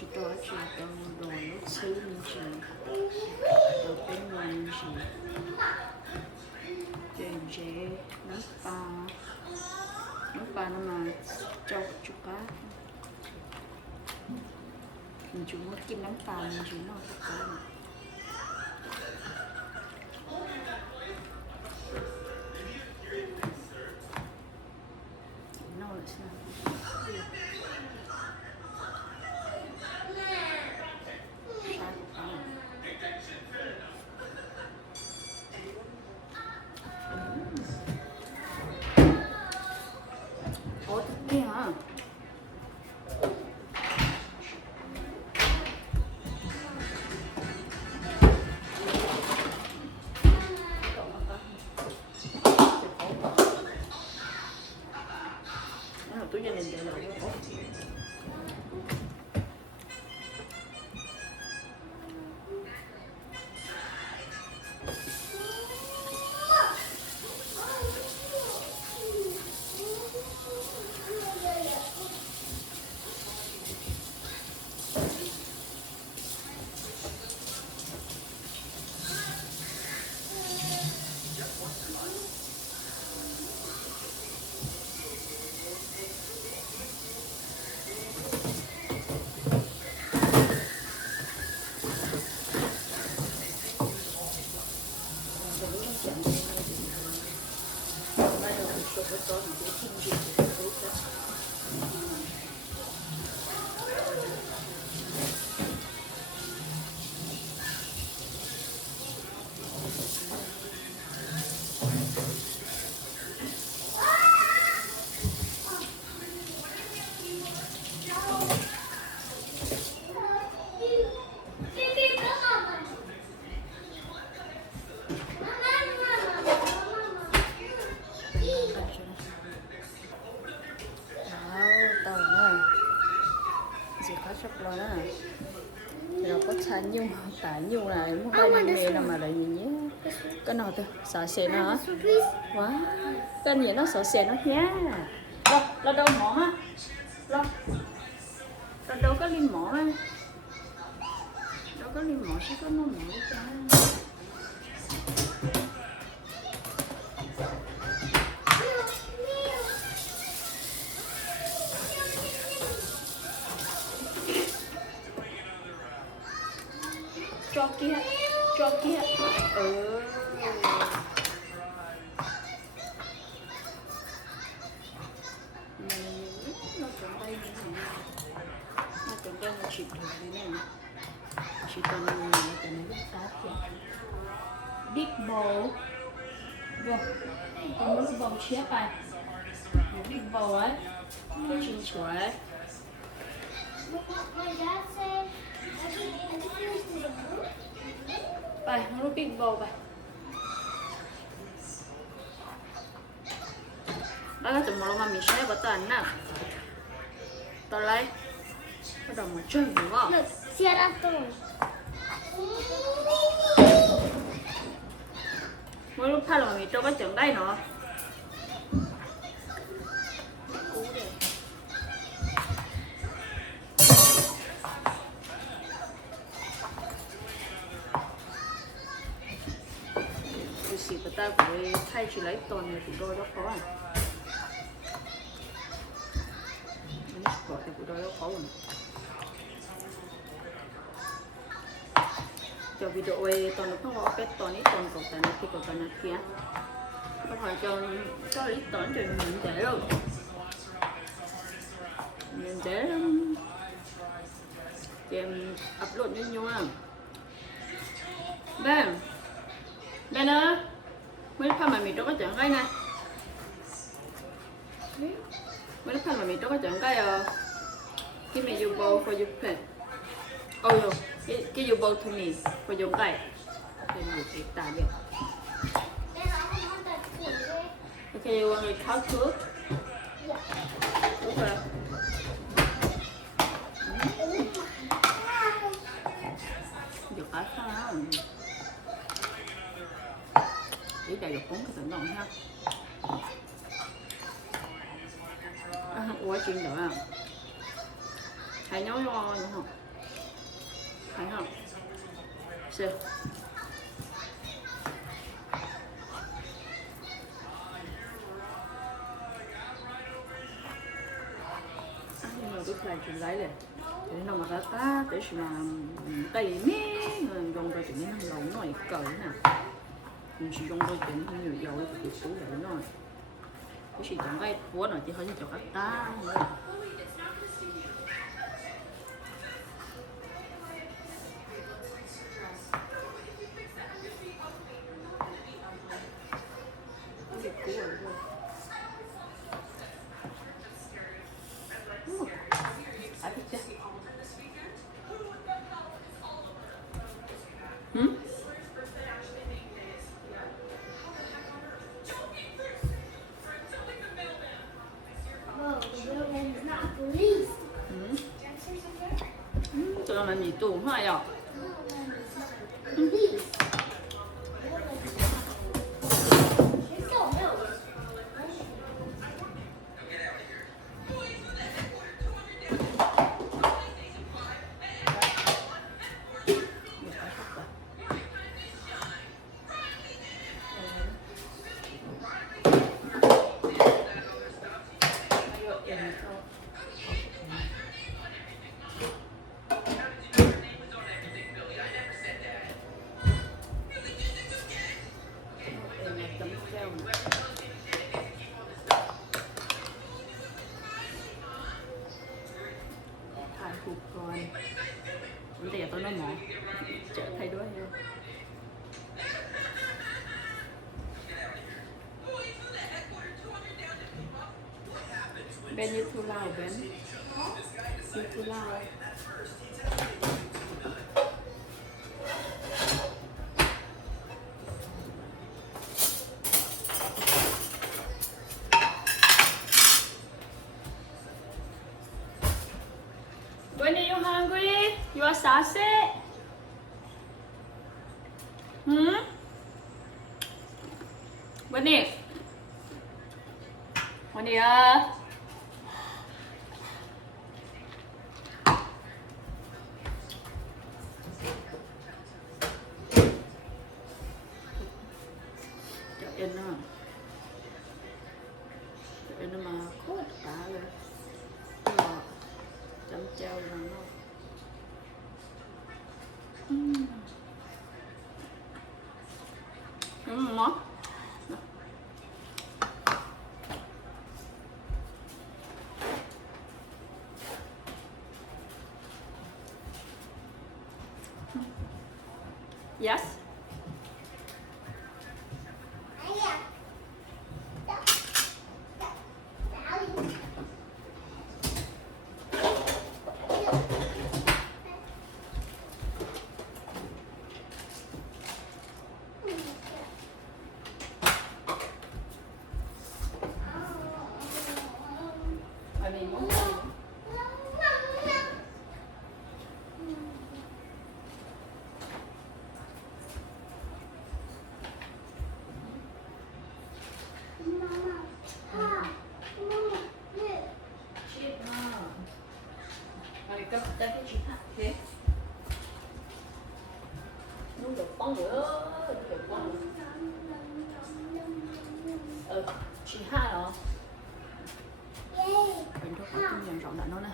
chỉ tôi chỉ tôi đồ lúc xứ mình chỉ đồ bên ngoài mình chỉ chuyện chế nước ba nó mà cho chút cá mình chỉ muốn kim nấm pha mình chỉ nó chút cá nó là sao túi gia đình để lại cho tốt. Nhung tại nhung này muốn có nhung mê nào mà lại gì nhé cái nào thôi sợ xe nó hả quá cái gì nó sợ xe nó nhá lo đâu mỏ ha lo đâu có lim mỏ á đâu có lim mỏ sẽ có nó mỏ cái cho kia nó còn đây là chỉ thôi đấy nè chỉ còn này cái này lúc tá kìa big bowl rồi còn một bầu chia bài một big bowl ấy cái chín chuối ấy bài nó big bowl bài đó là tụi mà mình sẽ có tận nè tao lấy bắt đầu mà chơi đúng không mỗi lúc thay là mình cho cái trận đây nữa người ta phải thay chỉ lấy tuần này thì đôi đó khó à thì của đôi đó khó rồi cho video ấy tuần nó không có cái tuần ấy tuần cầu tuần này thì cầu tuần này kia có hỏi cho ít tuần cho mình dễ rồi mình dễ em upload như nhau à đây nữa mấy pha mà mì trộn có chọn cái này mấy pha mà mì trộn có chọn cái give me your bowl for your plate oh no give your bowl to me for your plate thì mình sẽ tạm biệt okay you want to cut food okay được ở không chỉ đầy được 4 cái tận đồng ha ủa chuyện nữa à thầy nói lo nữa không 还好，是。nhưng mà bước lại chuyện lấy này thì nó mà cá để mà tay mé dùng rồi chuyện nó lẩu nồi cởi nè mình sử dụng rồi chuyện nhiều dầu thì số lẩu nồi cái gì chẳng cái búa này chỉ hơi cho cá ta tụi mình gì tù hoa rồiถ่ายถูกก่อนมันแต่อย่าต้นน้ำหมอเจอใครด้วยอยู่เบนยูทูลาวเบนยูทูลาว When are you hungry? You are sassy? When are When are you? In nó in nó mà khốt cả rồi chấm treo là nó món yes Cái chị hạt thế nó được con nữa được con chị hạt hả mình thôi có kinh nghiệm rộng lại nó nè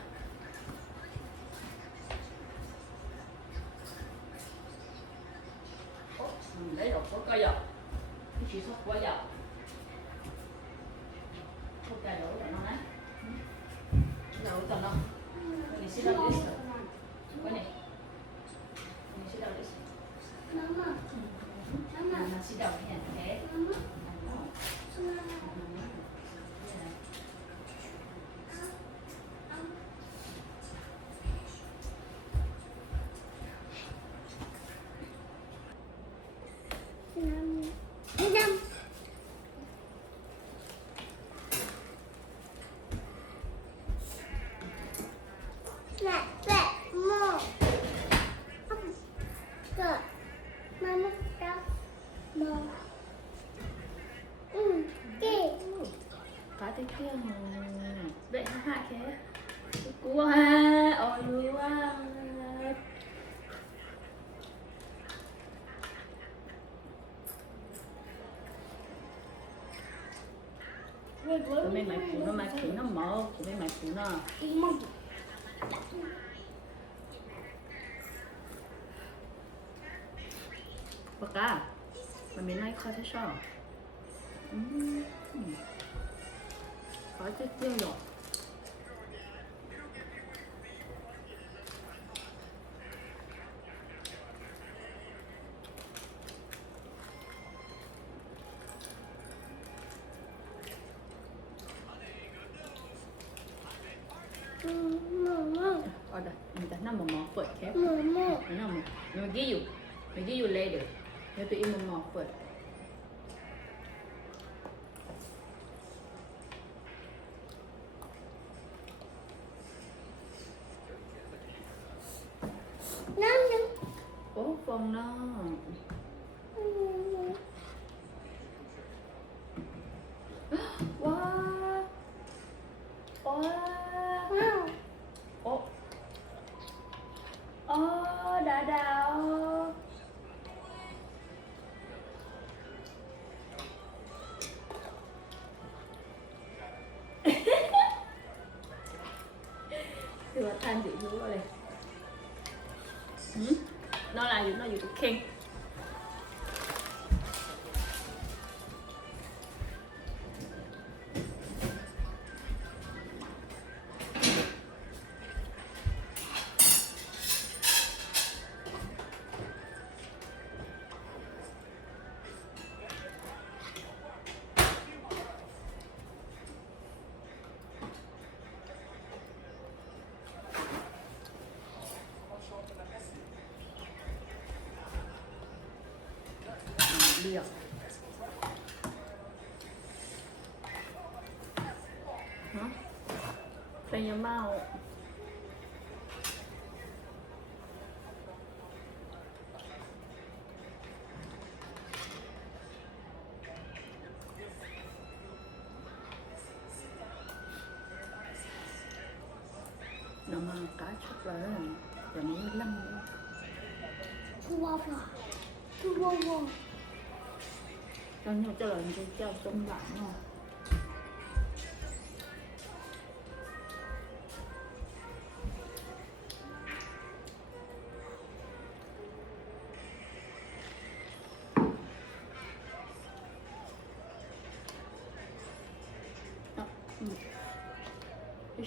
lấy rồi có cây rồi cái chị sắp quá rồi có cây rồi lại nó nè rồi tầm đâu When you sit down, listen. When you sit down, listen. Mama. Mama, sit down here, okay? Mama. Cá tê kia vậy hại thế quá ôi quá của mấy mày phụ nó mà phụ nó mở của mấy mày phụ nó bác à mà mình nay khó thế sao khó chết tiêu rồi ở đây mình đã nằm mò phượt thế mình nằm mình ghi dụ later nếu tụi em mò phượt ố phong nó wow wow ố đã đào thì mà than chị xuống rồi nó là gì nó gì tụi khen đi hả phải nhớ mau nó mà cá chút rồi giờ mới lăm cho nhau cho lần cho trong bạn thôi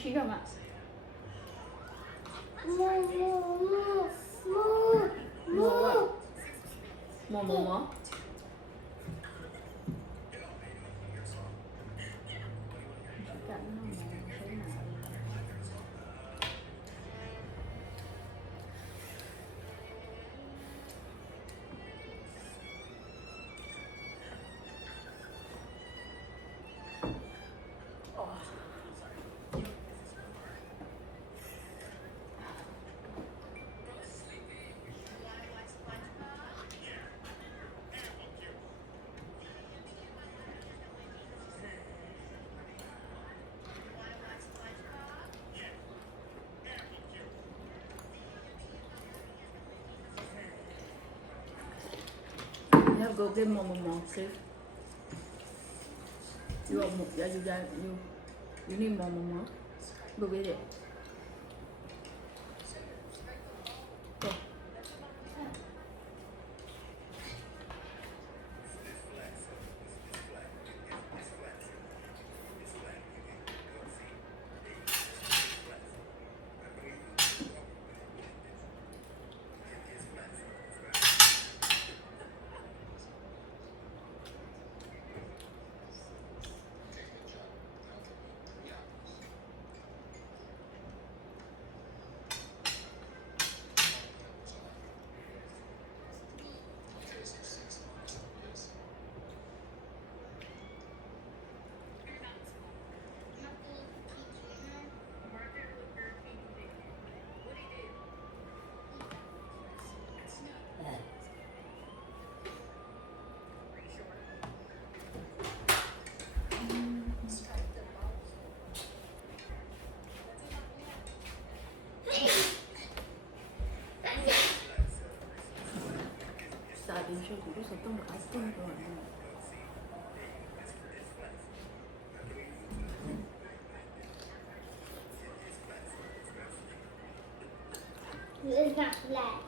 Chị không ạ? Mua Now go get mama okay? You want more? Yeah, you need mama. Go get it. Go. Đến chơi cũng rất là tông được áo tông rồi is not flat.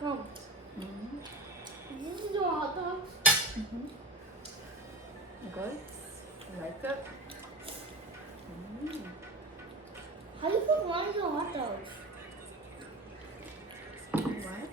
Mom, this is your hot dogs. Good. Like it. How do you put one of your hot dogs? Right.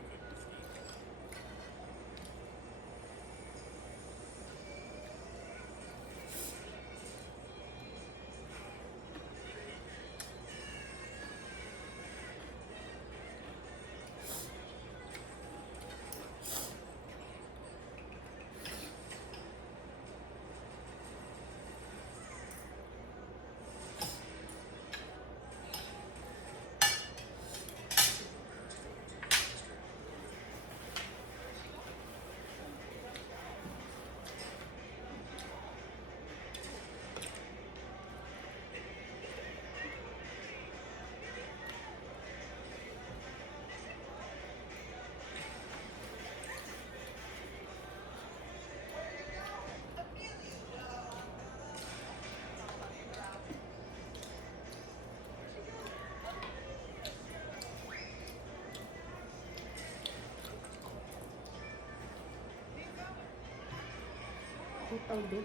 Tao đu.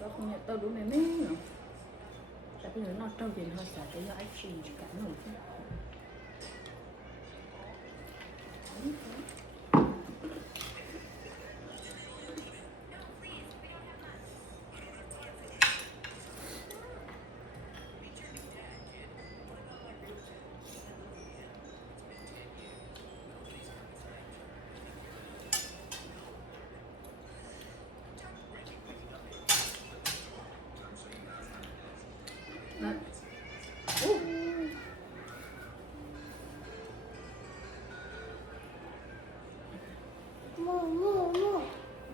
Tao không nhận tao đu mẹ mẹ nữa. Tapi nó tao về hơi xả cái ai chỉ cả nổi.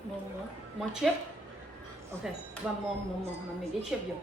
More. More chip? Okay, one more, mà mình cái chip vô.